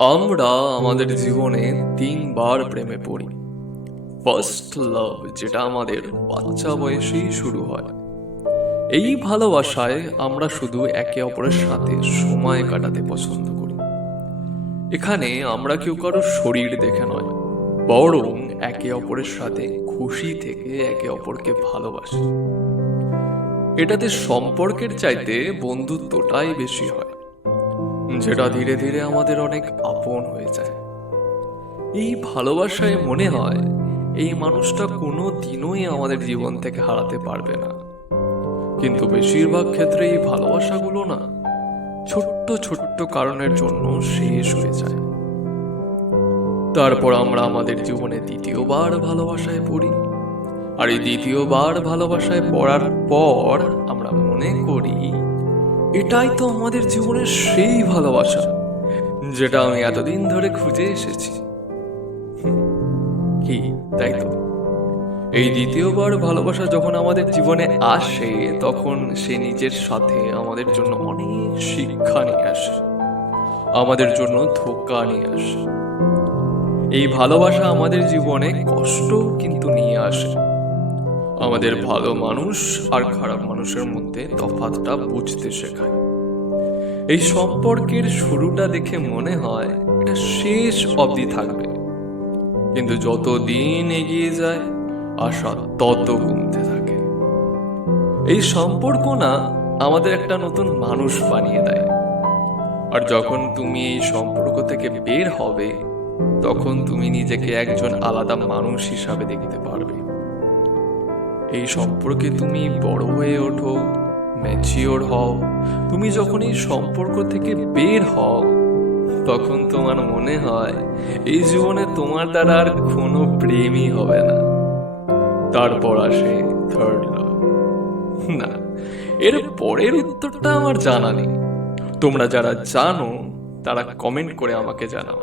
আমরা আমাদের জীবনে তিনবার প্রেমে পড়ি। ফার্স্ট লাভ, যেটা আমাদের বাচ্চা বয়সেই শুরু হয়। এই ভালোবাসায় আমরা শুধু একে অপরের সাথে সময় কাটাতে পছন্দ করি। এখানে আমরা কেউ কারো শরীর দেখে নয়, বরং একে অপরের সাথে খুশি থেকে একে অপরকে ভালোবাসি। এটাতে সম্পর্কের চাইতে বন্ধুত্বটাই বেশি হয়, যেটা ধীরে ধীরে আমাদের অনেক আপন হয়ে যায়। এই ভালোবাসায় মনে হয় এই মানুষটা কোনো দিনই আমাদের জীবন থেকে হারাতে পারবে না। কিন্তু বেশিরভাগ ক্ষেত্রে এই ভালোবাসাগুলো না ছোট্ট ছোট্ট কারণের জন্য শেষ হয়ে যায়। তারপর আমরা আমাদের জীবনে দ্বিতীয়বার ভালোবাসায় পড়ি। আর এই দ্বিতীয়বার ভালোবাসায় পড়ার পর আমরা মনে করি এটাই তো আমাদের জীবনের সেই ভালোবাসা, যেটা আমি এতদিন ধরে খুঁজে এসেছি। কি তাই তো? এই দ্বিতীয়বার ভালোবাসা যখন আমাদের জীবনে আসে, তখন সে নিজের সাথে আমাদের জন্য অনেক শিক্ষা নিয়ে আসে, আমাদের জন্য ধোঁকা নিয়ে আসে। এই ভালোবাসা আমাদের জীবনে কষ্ট কিন্তু নিয়ে আসে, আমাদের ভালো মানুষ আর খারাপ মানুষের মধ্যে তফাৎটা বুঝতে শেখায়। এই সম্পর্কের শুরুটা দেখে মনে হয় এটা শেষ অবধি থাকবে, কিন্তু যত দিন এগিয়ে যায় আশা তত কমতে থাকে। এই সম্পর্ক না আমাদের একটা নতুন মানুষ বানিয়ে দেয়। আর যখন তুমি এই সম্পর্ক থেকে বের হবে, তখন তুমি নিজেকে একজন আলাদা মানুষ হিসাবে দেখতে পারবে। এই সম্পর্কে তুমি বড় হয়ে ওঠো, ম্যাচিওর হও। তুমি যখন এই সম্পর্ক থেকে বের হও, তখন তোমার মনে হয় এই জীবনে তোমার দ্বারা আর কোনো প্রেমই হবে না। তারপর আসে থার্ড লাভ। না, এর পরের উত্তরটা আমার জানা নেই। তোমরা যারা জানো তারা কমেন্ট করে আমাকে জানাও।